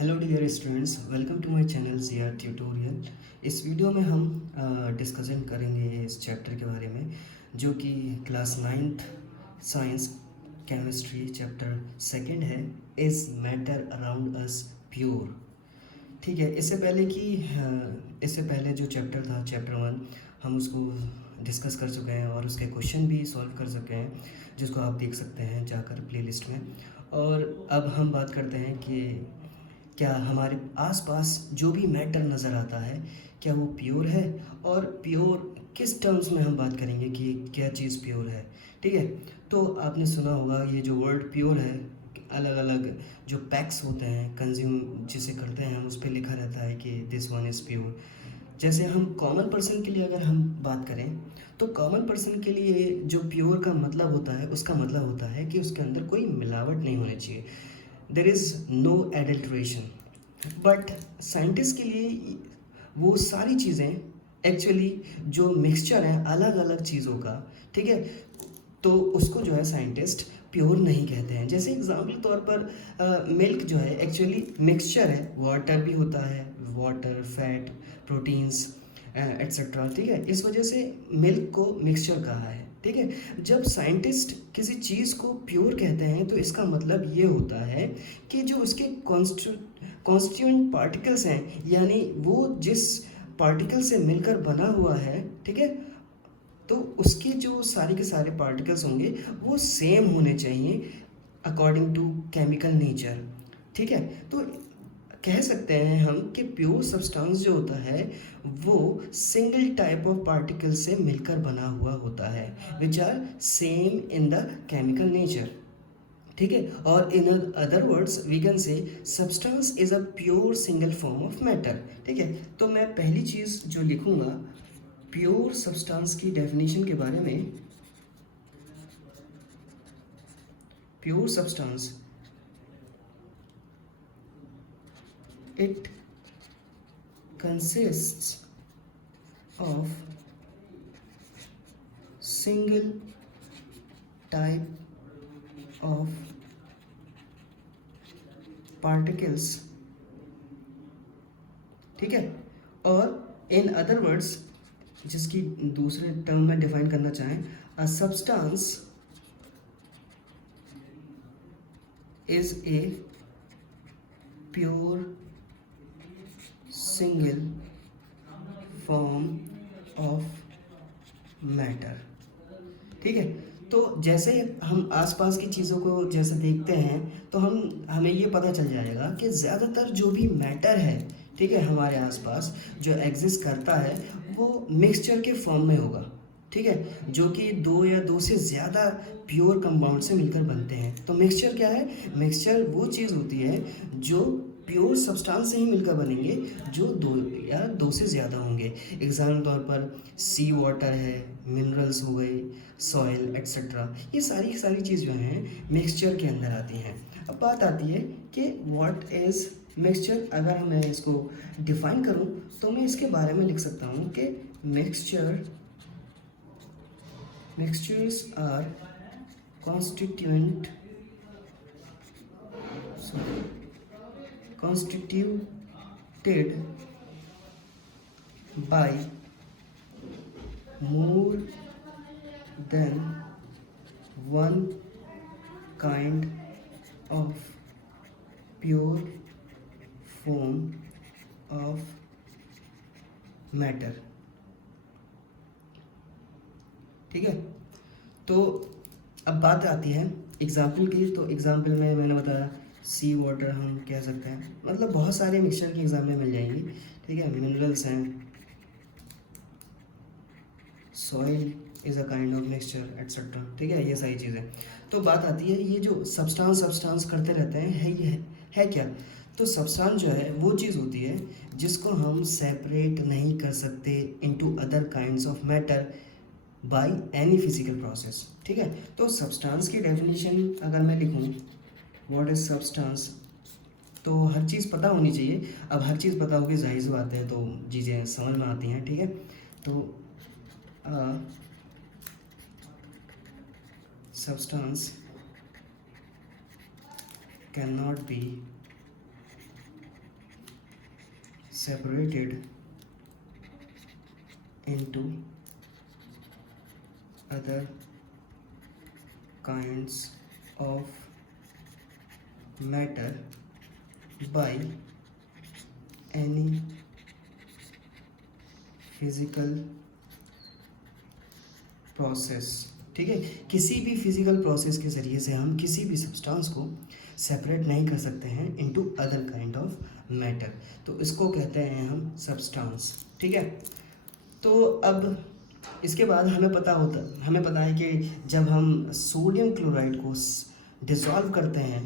Hello dear students, welcome to my channel Zia tutorial. इस video में हम डिस्कशन करेंगे इस चैप्टर के बारे में जो कि class ninth science chemistry chapter second है। Is matter around us pure. ठीक है, इससे पहले जो चैप्टर था चैप्टर वन, हम उसको डिस्कस कर चुके हैं और उसके क्वेश्चन भी सॉल्व कर चुके हैं, जिसको आप देख सकते हैं जाकर प्लेलिस्ट में। और अब हम बात करते हैं कि क्या हमारे आसपास जो भी मैटर नज़र आता है क्या वो प्योर है, और प्योर किस टर्म्स में हम बात करेंगे कि क्या चीज़ प्योर है। ठीक है, तो आपने सुना होगा ये जो वर्ड प्योर है, अलग अलग जो पैक्स होते हैं कंज्यूम जिसे करते हैं उस पर लिखा रहता है कि दिस वन इज़ प्योर। जैसे हम कॉमन पर्सन के लिए अगर हम बात करें तो कॉमन पर्सन के लिए जो प्योर का मतलब होता है, उसका मतलब होता है कि उसके अंदर कोई मिलावट नहीं होनी चाहिए। There is no adulteration. But scientist के लिए वो सारी चीज़ें एक्चुअली जो मिक्सचर है अलग अलग चीज़ों का, ठीक है, तो उसको जो है साइंटिस्ट प्योर नहीं कहते हैं। जैसे एग्जाम्पल तौर पर मिल्क जो है एक्चुअली मिक्सचर है, वाटर भी होता है, वाटर, फैट, प्रोटीन्स एट्सेट्रा। ठीक है, इस वजह से मिल्क को मिक्सचर कहा है। ठीक है, जब साइंटिस्ट किसी चीज़ को प्योर कहते हैं तो इसका मतलब ये होता है कि जो उसके कॉन्स्टिट्यूएंट पार्टिकल्स हैं, यानी वो जिस पार्टिकल से मिलकर बना हुआ है, ठीक है, तो उसके जो सारे के सारे पार्टिकल्स होंगे वो सेम होने चाहिए अकॉर्डिंग टू केमिकल नेचर। ठीक है, तो कह सकते हैं हम कि प्योर सब्सटेंस जो होता है वो सिंगल टाइप ऑफ पार्टिकल से मिलकर बना हुआ होता है which are same in the chemical nature. ठीक है, और in other words we can say substance is a pure single form of matter. ठीक है, तो मैं पहली चीज़ जो लिखूंगा प्योर सब्सटेंस की डेफिनेशन के बारे में। Pure substance, it consists of single type of particles। ठीक है, और इन अदर वर्ड्स जिसकी दूसरे टर्म में डिफाइन करना चाहें, a substance is a pure single form of matter. ठीक है, तो जैसे हम आसपास की चीज़ों को जैसे देखते हैं तो हमें ये पता चल जाएगा कि ज़्यादातर जो भी मैटर है, ठीक है, हमारे आसपास जो एग्जिस्ट करता है वो मिक्सचर के फॉर्म में होगा। ठीक है, जो कि दो या दो से ज़्यादा प्योर कंपाउंड से मिलकर बनते हैं। तो मिक्सचर क्या है? मिक्सचर वो चीज़ होती है जो प्योर सब्सटेंस से ही मिलकर बनेंगे, जो दो या दो से ज़्यादा होंगे। एग्जाम्पल तौर पर सी वाटर है, मिनरल्स हो गए, सॉइल एक्सेट्रा, ये सारी सारी चीज़ जो हैं मिक्सचर के अंदर आती हैं। अब बात आती है कि व्हाट इज़ मिक्सचर। अगर मैं इसको डिफाइन करूं तो मैं इसके बारे में लिख सकता हूं कि mixtures are constituent constituted by more than one kind of pure form of matter। ठीक है, तो अब बात आती है एग्जाम्पल की। तो एग्जाम्पल में मैंने बताया सी वाटर हम कह सकते हैं, मतलब बहुत सारे मिक्सचर की एग्जाम्पल मिल जाएंगी। ठीक है, मिनरल्स हैं, soil is a kind of mixture etcetera. ठीक है, ये सारी चीज़ें। तो बात आती है ये जो सब्सटेंस करते रहते हैं ये है क्या? तो सब्सटेंस जो है वो चीज़ होती है जिसको हम सेपरेट नहीं कर सकते into other kinds of matter by any physical process. ठीक है, तो सब्सटेंस की डेफिनेशन अगर मैं लिखूं व्हाट इज सब्सटेंस, तो हर चीज़ पता होनी चाहिए। अब हर चीज़ पता होगी जाहिर सी बात है तो चीज़ें समझ में आती हैं। ठीक है, तो substance cannot be separated into other kinds of matter by any physical process. ठीक है, किसी भी फिजिकल प्रोसेस के ज़रिए से हम किसी भी सब्सटेंस को सेपरेट नहीं कर सकते हैं into other kind of matter, तो इसको कहते हैं हम सब्सटेंस। ठीक है, तो अब इसके बाद हमें पता है कि जब हम सोडियम क्लोराइड को डिसॉल्व करते हैं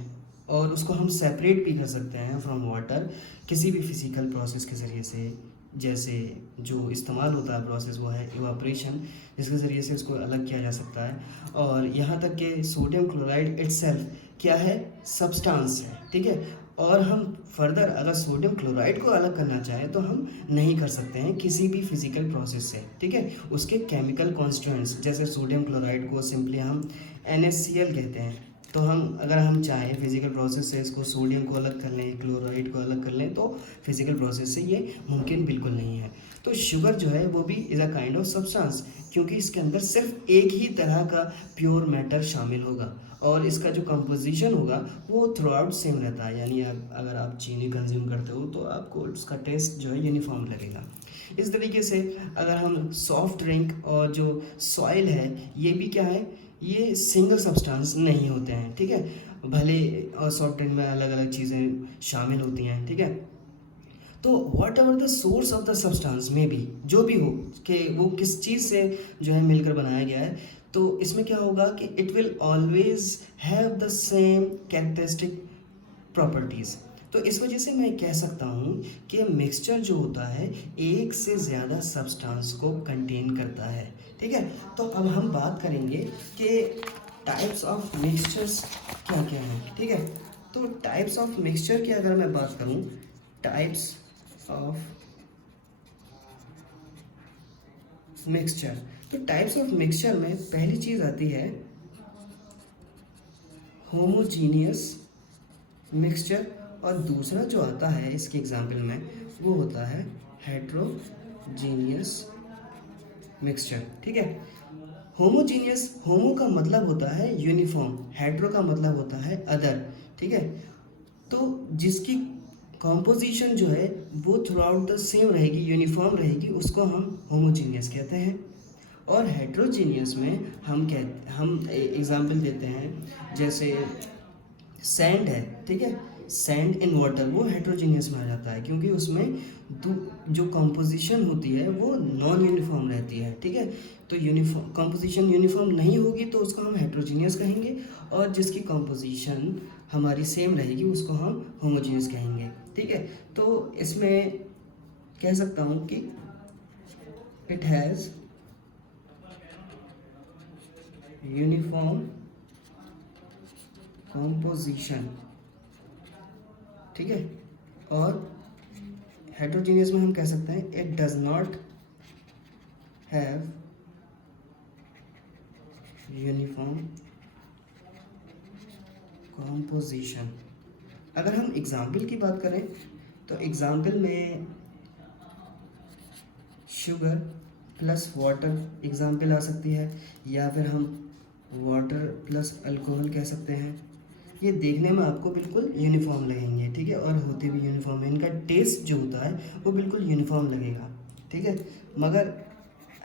और उसको हम सेपरेट भी कर सकते हैं फ्रॉम वाटर किसी भी फिजिकल प्रोसेस के ज़रिए से। जैसे जो इस्तेमाल होता है प्रोसेस वो है इवापोरेशन, जिसके ज़रिए से इसको अलग किया जा सकता है। और यहाँ तक कि सोडियम क्लोराइड इटसेल्फ क्या है, सब्सटेंस है। ठीक है, और हम फर्दर अगर सोडियम क्लोराइड को अलग करना चाहें तो हम नहीं कर सकते हैं किसी भी फिजिकल प्रोसेस से। ठीक है, उसके केमिकल कॉन्स्टिट्यूएंट्स, जैसे सोडियम क्लोराइड को सिंपली हम NaCl कहते हैं, तो अगर हम चाहें फिजिकल प्रोसेस से इसको सोडियम को अलग कर लें, क्लोराइड को अलग कर लें, तो फिजिकल प्रोसेस से ये मुमकिन बिल्कुल नहीं है। तो शुगर जो है वो भी is a kind of substance, क्योंकि इसके अंदर सिर्फ एक ही तरह का प्योर मैटर शामिल होगा और इसका जो कंपोजिशन होगा वो थ्रू आउट सेम रहता है। यानी अगर आप चीनी कंज्यूम करते हो तो आपको उसका टेस्ट जो है यूनिफॉर्म लगेगा। इस तरीके से अगर हम सॉफ्ट ड्रिंक और जो सॉइल है ये भी क्या है, ये सिंगल सब्सटेंस नहीं होते हैं। ठीक है, भले और सॉफ्ट ड्रिंक में अलग अलग चीज़ें शामिल होती हैं। ठीक है, तो what ever the source of the substance में भी जो भी हो कि वो किस चीज़ से जो है मिलकर बनाया गया है, तो इसमें क्या होगा कि it will always have the same characteristic properties. तो इस वजह से मैं कह सकता हूँ कि मिक्सचर जो होता है एक से ज़्यादा सब्सटेंस को कंटेन करता है। ठीक है, तो अब हम बात करेंगे कि टाइप्स ऑफ मिक्सचर्स क्या क्या हैं। ठीक है, तो टाइप्स ऑफ मिक्सचर की अगर मैं बात करूँ, टाइप्स ऑफ मिक्सचर, तो टाइप्स ऑफ मिक्सचर में पहली चीज़ आती है होमोजीनियस मिक्सचर, और दूसरा जो आता है इसके एग्जाम्पल में वो होता है हेट्रोजीनियस मिक्सचर। ठीक है, होमोजीनियस, होमो का मतलब होता है यूनिफॉर्म, हेट्रो का मतलब होता है अदर। ठीक है, तो जिसकी कॉम्पोजिशन जो है वो थ्रू आउट द सेम रहेगी, यूनिफॉर्म रहेगी, उसको हम होमोजीनियस कहते हैं। और हेट्रोजीनियस में हम एग्जाम्पल देते हैं, जैसे सैंड है। ठीक है, सैंड इन वाटर वो हेट्रोजीनियस में आ जाता है, क्योंकि उसमें जो कंपोजिशन होती है वो नॉन यूनिफॉर्म रहती है। ठीक है, तो यूनिफॉर्म कंपोजिशन यूनिफॉर्म नहीं होगी तो उसको हम हेट्रोजीनियस कहेंगे, और जिसकी कंपोजिशन हमारी सेम रहेगी उसको हम होमोजीनियस कहेंगे। ठीक है, तो इसमें कह सकता हूँ कि इट हैज़ यूनिफॉर्म कंपोजिशन। ठीक है, और हेट्रोजीनियस में हम कह सकते हैं it does not have uniform composition. अगर हम एग्जाम्पल की बात करें तो एग्जाम्पल में शुगर प्लस वाटर एग्जाम्पल आ सकती है, या फिर हम वाटर प्लस अल्कोहल कह सकते हैं। ये देखने में आपको बिल्कुल यूनिफॉर्म लगेंगे। ठीक है, और होते भी यूनिफॉर्म है, इनका टेस्ट जो होता है वो बिल्कुल यूनिफॉर्म लगेगा। ठीक है, मगर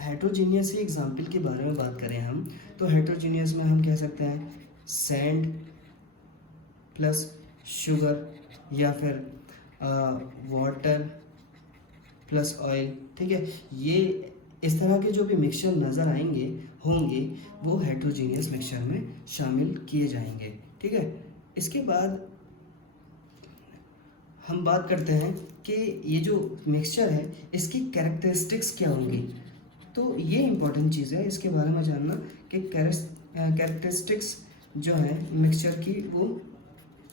हेट्रोजीनियस ही एग्जाम्पल के बारे में बात करें हम, तो हेट्रोजीनियस में हम कह सकते हैं सैंड प्लस शुगर, या फिर वाटर प्लस ऑयल। ठीक है, ये इस तरह के जो भी मिक्सचर नज़र होंगे वो हेट्रोजीनियस मिक्सचर में शामिल किए जाएंगे। ठीक है, इसके बाद हम बात करते हैं कि ये जो मिक्सचर है इसकी कैरेक्टरिस्टिक्स क्या होंगी। तो ये इम्पोर्टेंट चीज़ है इसके बारे में जानना कि कैरेक्टरिस्टिक्स जो है मिक्सचर की वो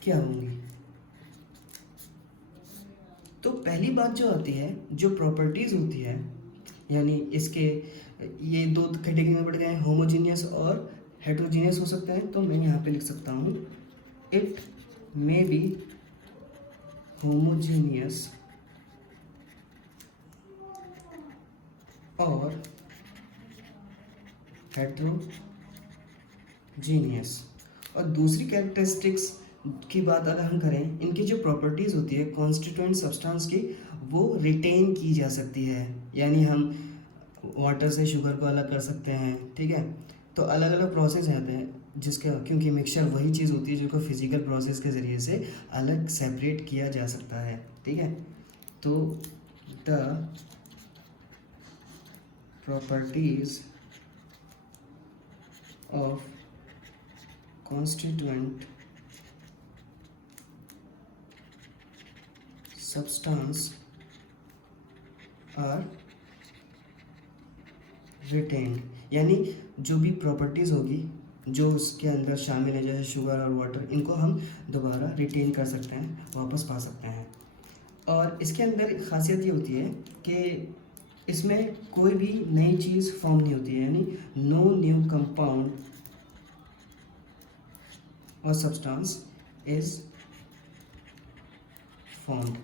क्या होंगी। तो पहली बात जो आती है, जो प्रॉपर्टीज़ होती है, यानी इसके ये दो कैटेगरी में बढ़ गए हैं, होमोजीनियस और हेट्रोजीनियस हो सकते हैं। तो मैं यहाँ पे लिख सकता हूँ it may be homogeneous heterogeneous. और दूसरी कैरेक्टरिस्टिक्स की बात अगर हम करें, इनकी जो प्रॉपर्टीज़ होती है कॉन्स्टिट्यूएंट सब्सटेंस की, वो रिटेन की जा सकती है। यानी हम वाटर से शुगर को अलग कर सकते हैं, ठीक है। तो अलग अलग प्रोसेस आते हैं जिसका, क्योंकि मिक्सचर वही चीज़ होती है जिसको फिजिकल प्रोसेस के ज़रिए से अलग सेपरेट किया जा सकता है, ठीक है। तो the properties of constituent substance are retained। यानी जो भी प्रॉपर्टीज़ होगी जो उसके अंदर शामिल है, जैसे शुगर और वाटर, इनको हम दोबारा रिटेन कर सकते हैं, वापस पा सकते हैं। और इसके अंदर एक खासियत ये होती है कि इसमें कोई भी नई चीज़ फॉर्म नहीं होती है, यानी नो न्यू कंपाउंड और सब्सटेंस इज फॉर्म्ड।